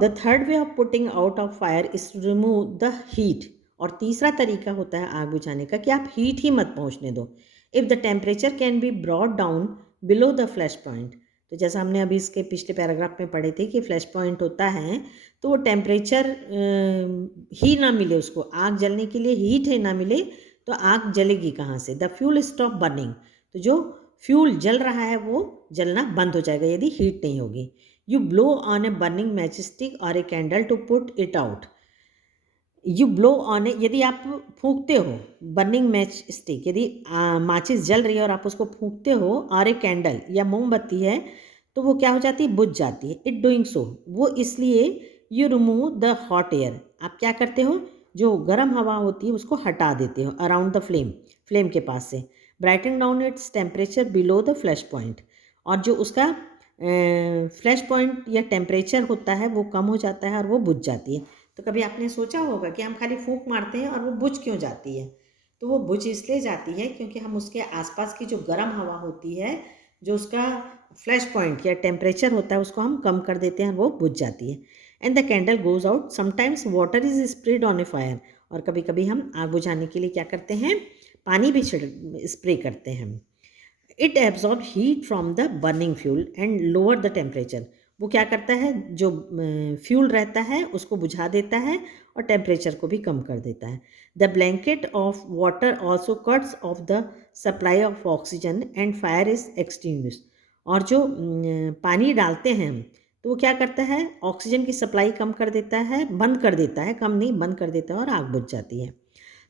The third way of putting out of fire is to remove the heat. और तीसरा तरीका होता है आग बुझाने का कि आप हीट ही मत पहुंचने दो। If the temperature can be brought down below the flash point, तो जैसा हमने अभी इसके पिछले पैराग्राफ में पढ़े थे कि फ्लैश पॉइंट होता है तो वो टेम्परेचर ही ना मिले, उसको आग जलने के लिए हीट ही ना मिले तो आग जलेगी कहाँ से। द फ्यूल स्टॉप बर्निंग, तो जो फ्यूल जल रहा है वो जलना बंद हो जाएगा यदि हीट नहीं होगी। You blow on a burning matchstick और a candle to put it out. You blow on a, यदि आप फूंकते हो बर्निंग मैच स्टिक, यदि माचिस जल रही है और आप उसको फूंकते हो, और एक कैंडल या मोमबत्ती है तो वो क्या हो जाती है, बुझ जाती है। इट डूइंग सो, वो इसलिए you remove the hot air, आप क्या करते हो, जो गर्म हवा होती है उसको हटा देते हो अराउंड द फ्लेम, फ्लेम के पास से। Brighten down its temperature below the flash point, और जो उसका फ्लैश पॉइंट या टेम्परेचर होता है वो कम हो जाता है और वो बुझ जाती है। तो कभी आपने सोचा होगा कि हम खाली फूंक मारते हैं और वो बुझ क्यों जाती है। तो वो बुझ इसलिए जाती है क्योंकि हम उसके आसपास की जो गर्म हवा होती है, जो उसका फ्लैश पॉइंट या टेम्परेचर होता है उसको हम कम कर देते हैं और वो बुझ जाती है। And the candle goes out. Sometimes water is spread on A fire, और कभी कभी हम आग बुझाने के लिए क्या करते हैं, पानी भी स्प्रे करते हैं। It absorb heat from the burning fuel and lower the temperature, वो क्या करता है, जो फ्यूल रहता है उसको बुझा देता है और टेम्परेचर को भी कम कर देता है। The blanket of water also cuts of the supply of oxygen and fire is extinguish, और जो पानी डालते हैं हम तो वो क्या करता है, ऑक्सीजन की सप्लाई कम कर देता है, बंद कर देता है, कम नहीं बंद कर देता है, और आग बुझ जाती है।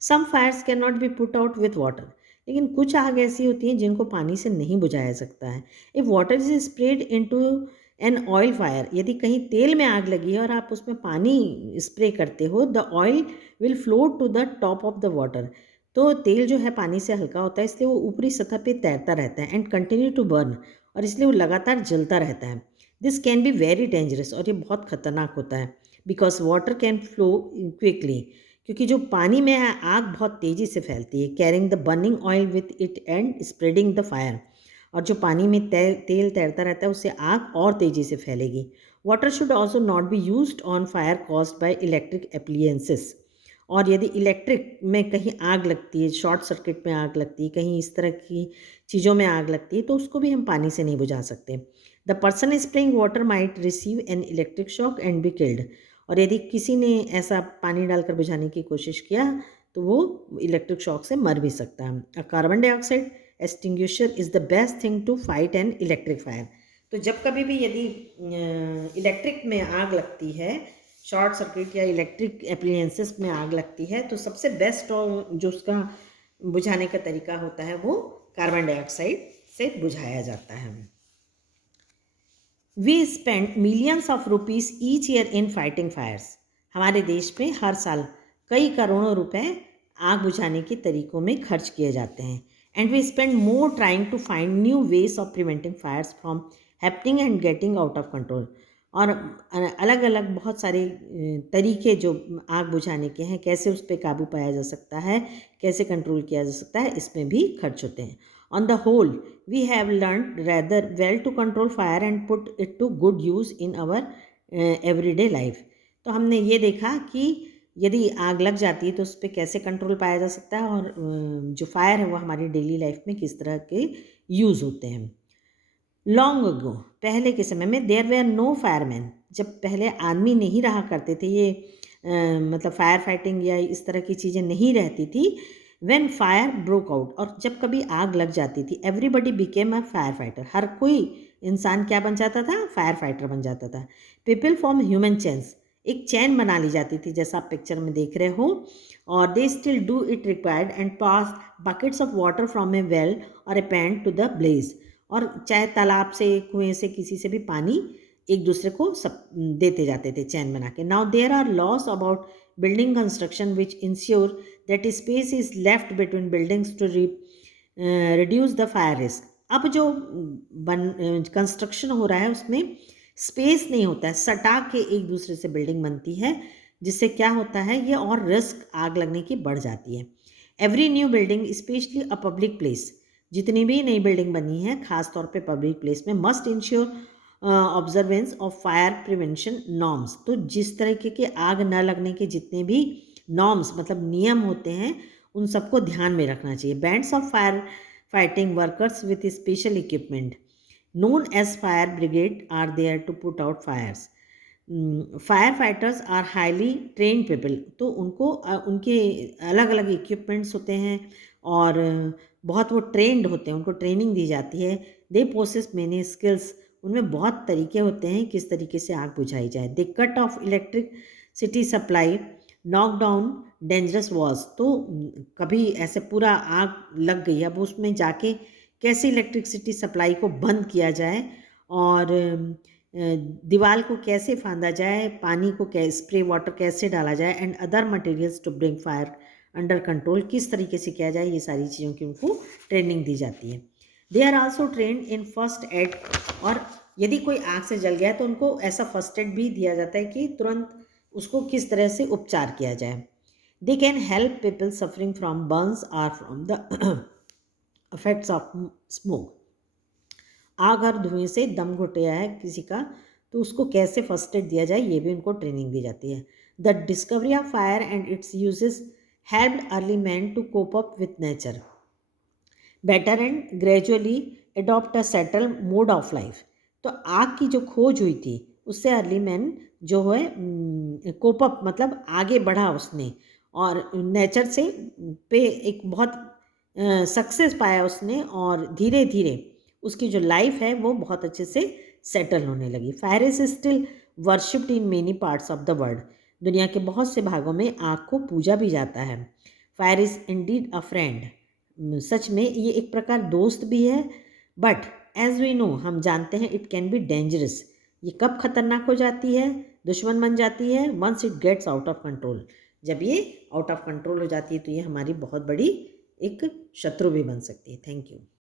Some fires can not be put out with water, लेकिन कुछ आग ऐसी होती हैं जिनको पानी से नहीं बुझाया सकता है। If water is spread into an oil fire, यदि कहीं तेल में आग लगी है और आप उसमें पानी स्प्रे करते हो, the oil will float to the top of the water, तो तेल जो है पानी से हल्का होता है इसलिए वो ऊपरी सतह पे तैरता रहता है, एंड कंटिन्यू टू बर्न, और इसलिए वो लगातार जलता रहता है। This can be very dangerous, और ये बहुत खतरनाक होता है, because water can flow quickly, क्योंकि जो पानी में है आग बहुत तेज़ी से फैलती है। Carrying the burning oil with it and spreading the fire, और जो पानी में तेल तैरता रहता है उससे आग और तेज़ी से फैलेगी। Water should also not be used on fire caused by electric appliances, और यदि इलेक्ट्रिक में कहीं आग लगती है, शॉर्ट सर्किट में आग लगती है, कहीं इस तरह की चीज़ों में आग लगती है, तो उसको भी हम पानी से नहीं बुझा सकते। The person spraying water might receive an electric shock and be killed, और यदि किसी ने ऐसा पानी डालकर बुझाने की कोशिश किया तो वो इलेक्ट्रिक शॉक से मर भी सकता है। A carbon dioxide extinguisher is the best thing to fight an electric fire, तो जब कभी भी यदि इलेक्ट्रिक में आग लगती है, शॉर्ट सर्किट या इलेक्ट्रिक एप्लियंसेस में आग लगती है, तो सबसे बेस्ट और जो उसका बुझाने का तरीका होता है वो कार्बन डाइऑक्साइड से बुझाया जाता है। We spend millions of rupees each year in fighting fires, हमारे देश में हर साल कई करोड़ों रुपए आग बुझाने के तरीकों में खर्च किए जाते हैं। And we spend more trying to find new ways of preventing fires from happening and getting out of control, और अलग अलग बहुत सारे तरीके जो आग बुझाने के हैं, कैसे उस पर काबू पाया जा सकता है, कैसे कंट्रोल किया जा सकता है, इसमें भी खर्च होते हैं। On the whole, we have learned rather well to control fire and put it to good use in our everyday life. तो हमने ये देखा कि यदि आग लग जाती है तो उस पर कैसे कंट्रोल पाया जा सकता है, और जो फायर है वो हमारी डेली लाइफ में किस तरह के यूज़ होते हैं। लॉन्ग अगो, पहले के समय में, देयर वेयर नो फायरमैन, जब पहले आदमी नहीं रहा करते थे, ये मतलब फायर फाइटिंग या इस तरह की चीज़ें नहीं रहती थी। व्हेन फायर ब्रोक आउट, और जब कभी आग लग जाती थी, everybody became a firefighter, हर कोई इंसान क्या बन जाता था, फायर फाइटर बन जाता था। पीपल फॉर्म ह्यूमन चेन्स, एक चैन बना ली जाती थी जैसा आप पिक्चर में देख रहे हो, और they still do it required and pass buckets of water from A well और ए पैन टू द ब्लेज, और चाहे तालाब से, कुएं से, किसी से भी पानी एक दूसरे को सब देते जाते थे चैन बना के। Now there are laws about building construction which ensure that space is left between buildings to reduce the fire risk. अब जो कंस्ट्रक्शन हो रहा है उसमें स्पेस नहीं होता है, सटा के एक दूसरे से बिल्डिंग बनती है, जिससे क्या होता है, ये और रिस्क आग लगने की बढ़ जाती है। Every new building specially a public place, जितनी भी नई बिल्डिंग बनी है खास तौर पे पब्लिक प्लेस में, must ensure observance of fire prevention norms. तो जिस तरीके के आग न लगने के जितने भी नॉर्म्स मतलब नियम होते हैं उन सबको ध्यान में रखना चाहिए। Bands of fire fighting workers with special equipment known as fire brigade are there to put out fires. Fire fighters are highly train people. तो उनको उनके अलग अलग इक्विपमेंट्स होते हैं और बहुत वो ट्रेंड होते हैं, उनको ट्रेनिंग दी जाती है। दे पोसेस मेनी स्किल्स, उनमें बहुत तरीके होते हैं किस तरीके से आग बुझाई जाए। They cut off electricity supply, knock down dangerous walls. तो कभी ऐसे पूरा आग लग गई, अब उसमें जाके कैसे इलेक्ट्रिसिटी सप्लाई को बंद किया जाए और दीवार को कैसे फांदा जाए, पानी को स्प्रे वाटर कैसे डाला जाए and other materials to bring fire under control, किस तरीके से किया जाए, ये सारी चीज़ों की उनको ट्रेनिंग दी जाती है। They are also trained in first aid, और यदि कोई आग से जल गया है तो उनको ऐसा फर्स्ट एड भी दिया जाता है कि तुरंत उसको किस तरह से उपचार किया जाए। They can help people suffering from burns or from the effects of smoke. आग और धुएं से दम घुटा है किसी का तो उसको कैसे फर्स्ट एड दिया जाए ये भी उनको ट्रेनिंग दी जाती है। The discovery of fire and its uses helped early man to cope up with nature better and gradually adopt a settle mode of life. तो आग की जो खोज हुई थी उससे अर्ली मैन जो है कोप अप मतलब आगे बढ़ा उसने और नेचर से पे एक बहुत सक्सेस पाया उसने और धीरे धीरे उसकी जो लाइफ है वो बहुत अच्छे से सेटल होने लगी। Fire is still worshipped in many parts of the world. दुनिया के बहुत से भागों में आग को पूजा भी जाता है। Fire is indeed a friend, सच में ये एक प्रकार दोस्त भी है। बट एज वी नो, हम जानते हैं, इट कैन बी डेंजरस। ये कब खतरनाक हो जाती है, दुश्मन बन जाती है, once it gets out of control. जब ये आउट ऑफ कंट्रोल हो जाती है तो ये हमारी बहुत बड़ी एक शत्रु भी बन सकती है। Thank you.